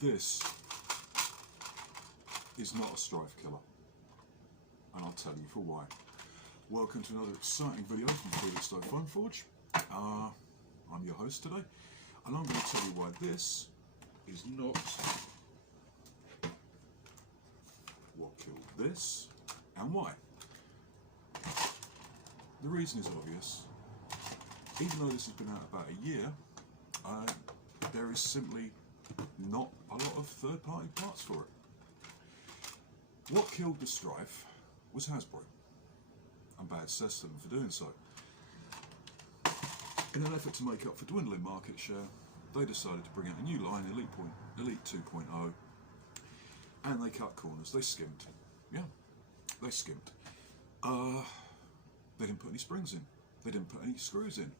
This is not a strife killer, and I'll tell you for why. Welcome to another exciting video from Felixstowe Foam Forge. I'm your host today, and I'm going to tell you why this is not what killed this, and why. The reason is obvious. Even though this has been out about a year, there is simply not a lot of third-party parts for it. What killed the strife was Hasbro, and bad cess to them for doing so. In an effort to make up for dwindling market share, they decided to bring out a new line, Elite 2.0, and they cut corners. They skimped. Yeah, they skimped. They didn't put any springs in. They didn't put any screws in.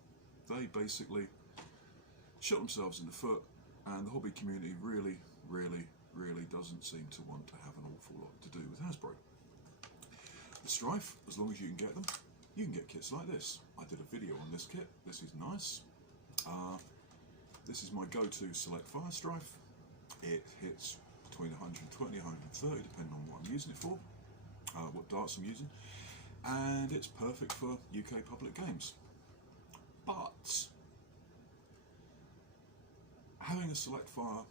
They basically shot themselves in the foot, and the hobby community really doesn't seem to want to have an awful lot to do with Hasbro. The strife, as long as you can get them, you can get kits like this. I did a video on this kit. This is nice. This is my go-to Select Fire strife. It hits between 120 and 130 depending on what I'm using it for, what darts I'm using, and it's perfect for UK public games. But having a Select Fire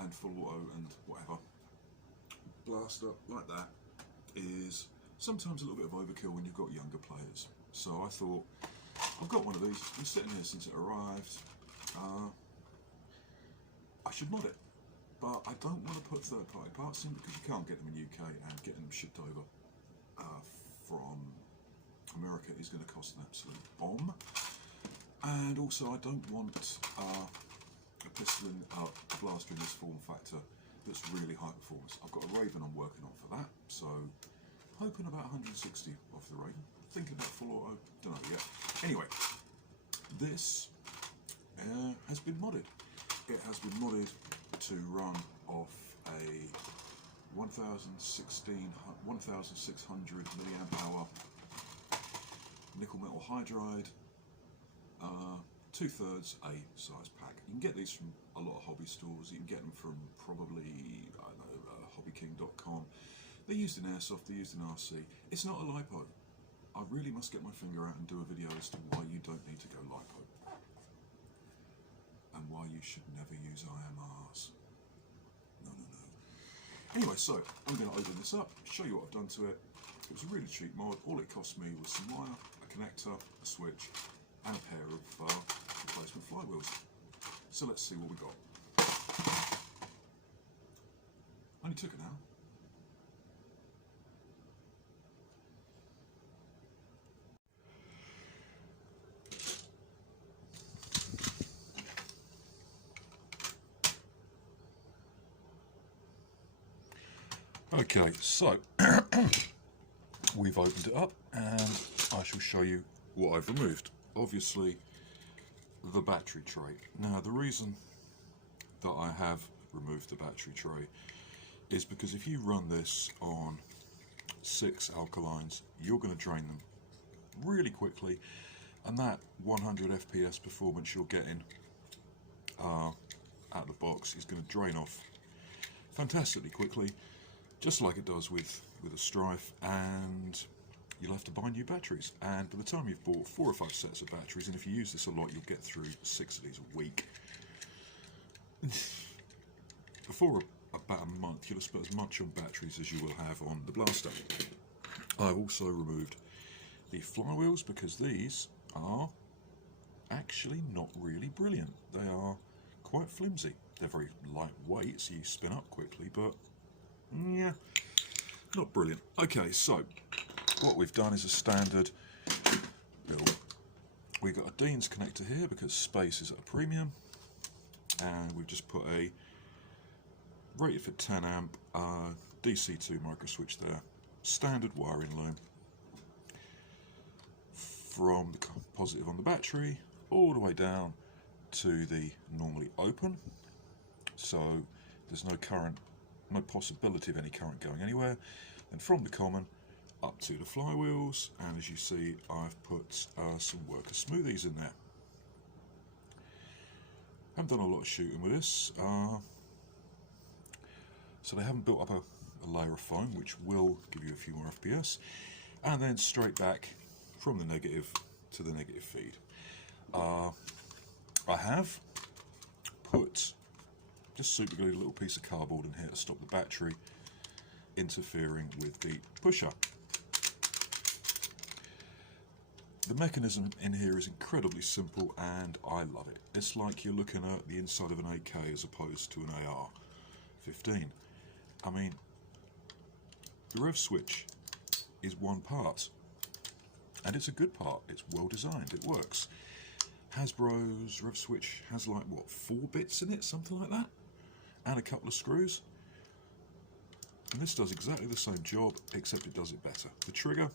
and full auto and whatever blaster like that is sometimes a little bit of overkill when you've got younger players. So I thought, I've got one of these, it's been sitting here since it arrived, I should mod it. But I don't want to put third-party parts in because you can't get them in the UK, and getting them shipped over from America is going to cost an absolute bomb. And also I don't want a pistol and a blaster in this form factor that's really high performance. I've got a Raven I'm working on for that, so hoping about 160 off the Raven. Thinking about full auto, don't know yet. Anyway, this has been modded. It has been modded to run off a 1600 milliamp hour nickel metal hydride, 2/3 A size pack. You can get these from a lot of hobby stores. You can get them from probably, I don't know, hobbyking.com. They're used in airsoft, they're used in RC. It's not a LiPo. I really must get my finger out and do a video as to why you don't need to go LiPo. And why you should never use IMRs. No. Anyway, so I'm going to open this up, show you what I've done to it. It was a really cheap mod. All it cost me was some wire, a connector, a switch, and a pair of replacement flywheels. So let's see what we got. Only took an hour. Okay, so we've opened it up and I shall show you what I've removed. Obviously, the battery tray. Now, the reason that I have removed the battery tray is because if you run this on 6 alkalines, you're going to drain them really quickly, and that 100 FPS performance you're getting out of the box is going to drain off fantastically quickly, just like it does with a strife, and you'll have to buy new batteries. And by the time you've bought 4 or 5 sets of batteries, and if you use this a lot, you'll get through 6 of these a week. Before about a month, you'll have spent as much on batteries as you will have on the blaster. I've also removed the flywheels because these are actually not really brilliant. They are quite flimsy. They're very lightweight, so you spin up quickly, but yeah, not brilliant. Okay, so what we've done is a standard build. We've got a Dean's connector here because space is at a premium, and we've just put a rated for 10 amp DC2 micro switch there. Standard wiring loom from the positive on the battery all the way down to the normally open, so there's no current, no possibility of any current going anywhere, and from the common up to the flywheels, and as you see I've put some worker smoothies in there. Haven't done a lot of shooting with this, so they haven't built up a layer of foam, which will give you a few more FPS, and then straight back from the negative to the negative feed. I have put just super glued a little piece of cardboard in here to stop the battery interfering with the pusher. The mechanism in here is incredibly simple and I love it. It's like you're looking at the inside of an AK as opposed to an AR-15. I mean, the rev switch is one part, and it's a good part. It's well designed, it works. Hasbro's rev switch has like, what, 4 bits in it, something like that? And a couple of screws. And this does exactly the same job, except it does it better. The trigger,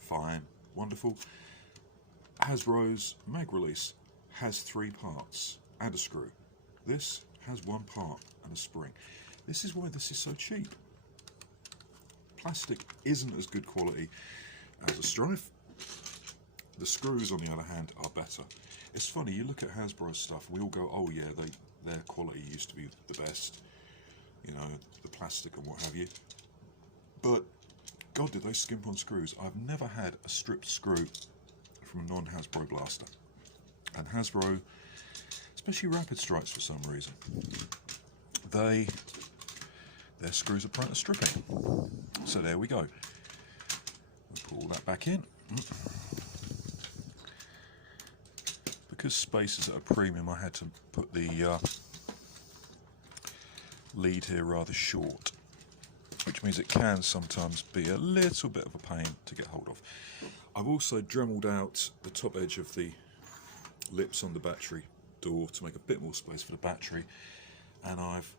fine, wonderful. Hasbro's mag release has 3 parts and a screw. This has 1 part and a spring. This is why this is so cheap. Plastic isn't as good quality as a Strife. The screws, on the other hand, are better. It's funny, you look at Hasbro stuff, we all go, oh yeah, their quality used to be the best, you know, the plastic and what have you. But, God, did they skimp on screws. I've never had a stripped screw from a non-Hasbro blaster. And Hasbro, especially Rapid Strikes for some reason, their screws are prone to stripping. So there we go. We'll put all that back in. Because space is at a premium, I had to put the lead here rather short, which means it can sometimes be a little bit of a pain to get hold of. I've also dremeled out the top edge of the lips on the battery door to make a bit more space for the battery, and I've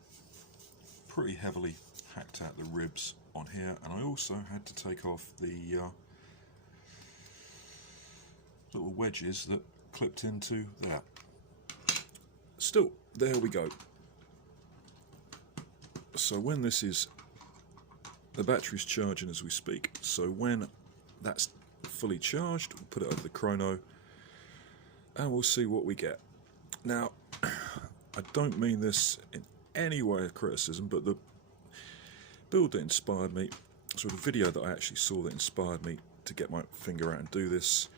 pretty heavily hacked out the ribs on here, and I also had to take off the little wedges that clipped into there. Still, there we go. So when this is, the battery's charging as we speak, so when that's fully charged, we'll put it over the chrono and we'll see what we get. Now, I don't mean this in any way of criticism, but the build that inspired me, sort of video that I actually saw that inspired me to get my finger out and do this,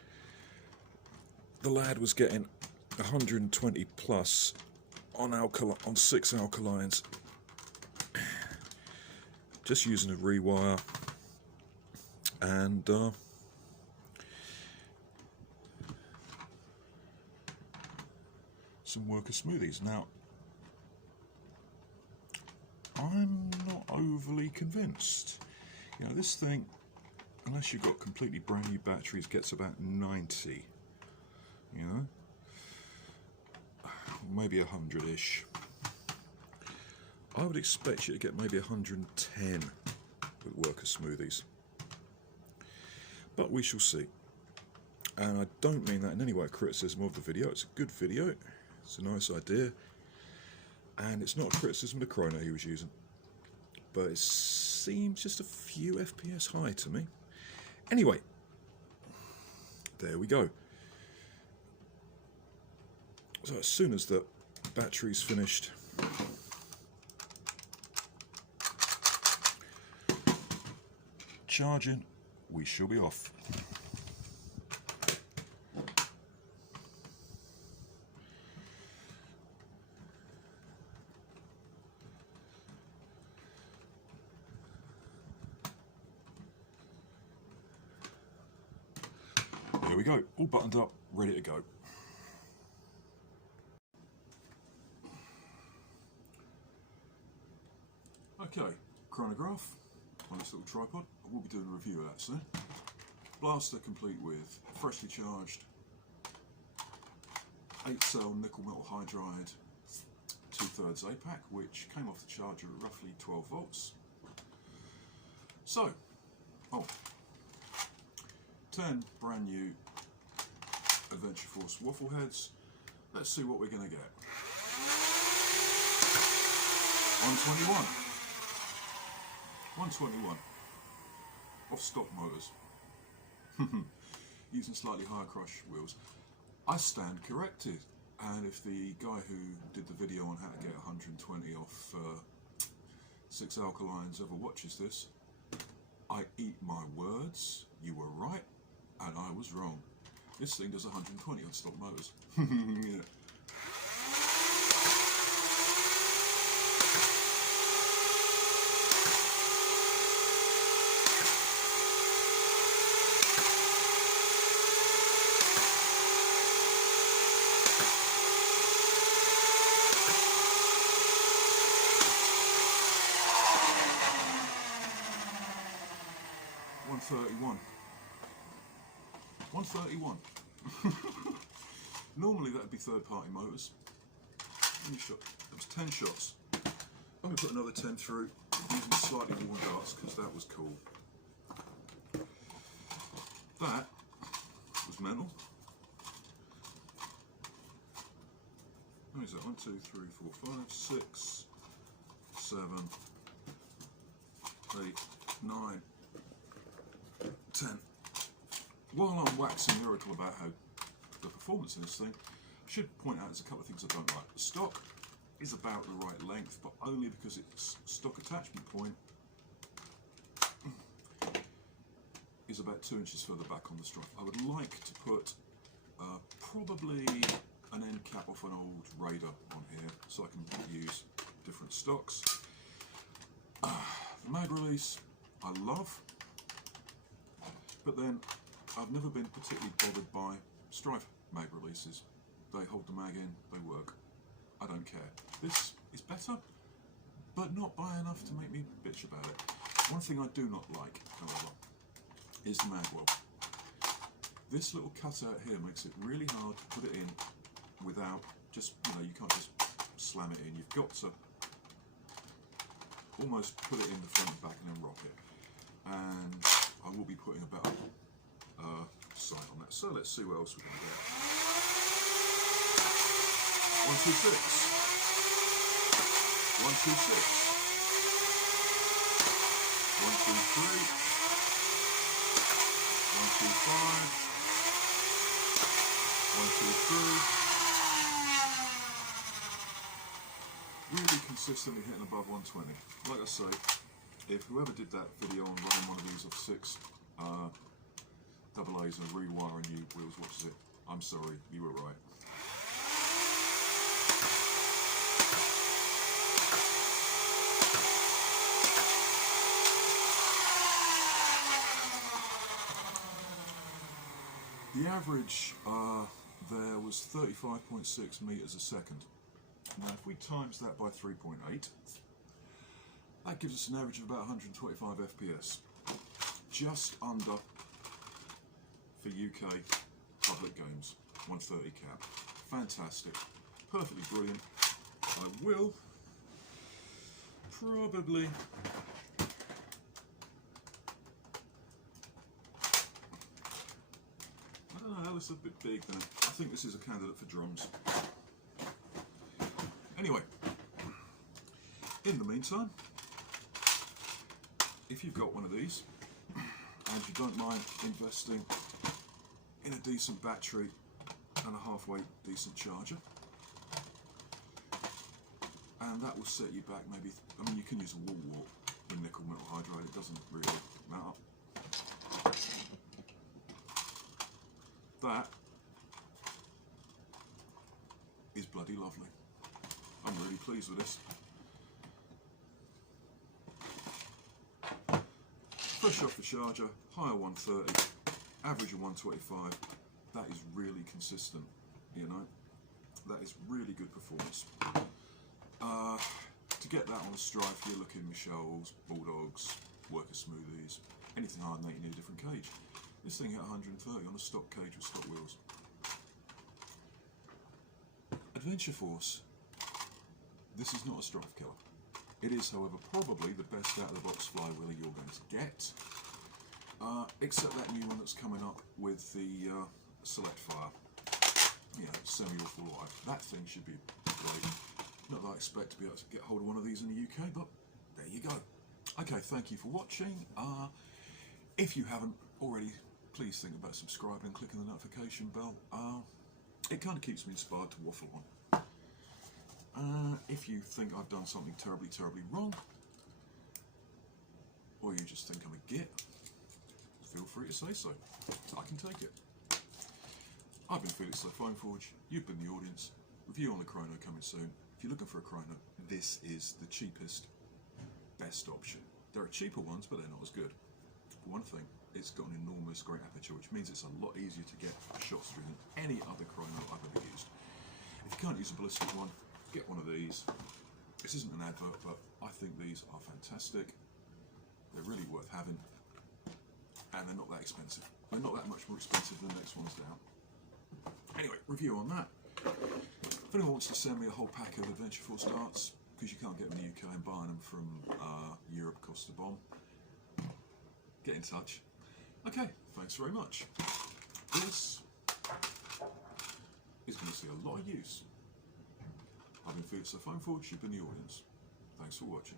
the lad was getting 120 plus on 6 alkalines, just using a rewire and some worker smoothies. Now, I'm not overly convinced. You know, this thing, unless you've got completely brand new batteries, gets about 90. You know, maybe 100-ish. I would expect you to get maybe 110 with worker smoothies, but we shall see. And I don't mean that in any way a criticism of the video. It's a good video, it's a nice idea, and it's not a criticism of the chrono he was using, but it seems just a few FPS high to me. Anyway, there we go. So as soon as the battery's finished, charging, we shall be off. There we go, all buttoned up, ready to go. Okay, chronograph on this little tripod. I will be doing a review of that soon. Blaster complete with freshly charged 8-cell nickel metal hydride 2/3 APAC, which came off the charger at roughly 12 volts. So, 10 brand new Adventure Force waffle heads. Let's see what we're going to get. On 21. 121 off stock motors using slightly higher crush wheels. I stand corrected, and if the guy who did the video on how to get 120 off Six Alkalines ever watches this, I eat my words. You were right, and I was wrong. This thing does 120 on stock motors. Yeah. $131. Normally that would be third-party motors. That was 10 shots. I'm going to put another 10 through using slightly worn darts because that was cool. That was mental. What is that? 1, 2, 3, 4, 5, 6, 7, 8, 9, 10. While I'm waxing lyrical about how the performance in this thing, I should point out there's a couple of things I don't like. The stock is about the right length, but only because its stock attachment point is about 2 inches further back on the stripe. I would like to put probably an end cap off an old Raider on here so I can use different stocks. The mag release I love, but then I've never been particularly bothered by Strife mag releases. They hold the mag in, they work. I don't care. This is better, but not by enough to make me bitch about it. One thing I do not like, however, is the mag well. This little cutout here makes it really hard to put it in without just, you can't just slam it in. You've got to almost put it in the front and back and then rock it. And I will be putting a better sight on that. So let's see what else we're going to get. 1, 2, 6. 1, 2, 6. 1, 2, 3. 1, 2, 5. 1, 2, 3. Really consistently hitting above 120. Like I say, if whoever did that video on running one of these of 6 double A's and rewiring new wheels watches it, I'm sorry, you were right. The average there was 35.6 meters a second. Now if we times that by 3.8, that gives us an average of about 125 FPS. Just under for UK public games, 130 cap. Fantastic. Perfectly brilliant. I will probably it's a bit big then. I think this is a candidate for drums. Anyway, in the meantime, if you've got one of these and you don't mind investing in a decent battery and a halfway decent charger, and that will set you back maybe, I mean you can use a wall wart with nickel metal hydride, it doesn't really matter. That is bloody lovely. I'm really pleased with this. Fresh off the charger, higher 130, average of 125. That is really consistent, That is really good performance. To get that on a Strife, you're looking Michelle's, Bulldogs, Worker Smoothies, anything higher than that you need a different cage. This thing hit 130 on a stock cage with stock wheels. Adventure Force. This is not a Strife killer. It is, however, probably the best out-of-the-box flywheeler you're going to get. Except that new one that's coming up with the Select Fire. Semi-awful life. That thing should be great. Not that I expect to be able to get hold of one of these in the UK, but there you go. Okay, thank you for watching. If you haven't already, please think about subscribing and clicking the notification bell. It kind of keeps me inspired to waffle on. If you think I've done something terribly, terribly wrong, or you just think I'm a git, feel free to say so. I can take it. I've been Felixstowe Foamforge, you've been the audience. Review on the chrono coming soon. If you're looking for a chrono, this is the cheapest, best option. There are cheaper ones, but they're not as good. For one thing, it's got an enormous great aperture, which means it's a lot easier to get shots through than any other chrono I've ever used. If you can't use a ballistic one, get one of these. This isn't an advert, but I think these are fantastic. They're really worth having, and they're not that expensive. They're not that much more expensive than the next ones down. Anyway, review on that. If anyone wants to send me a whole pack of Adventure Force darts, because you can't get them in the UK and buying them from Europe costs a bomb, get in touch. Okay, thanks very much. This is going to see a lot of use. I've been Felixstowe Foamforge, you've been the audience. Thanks for watching.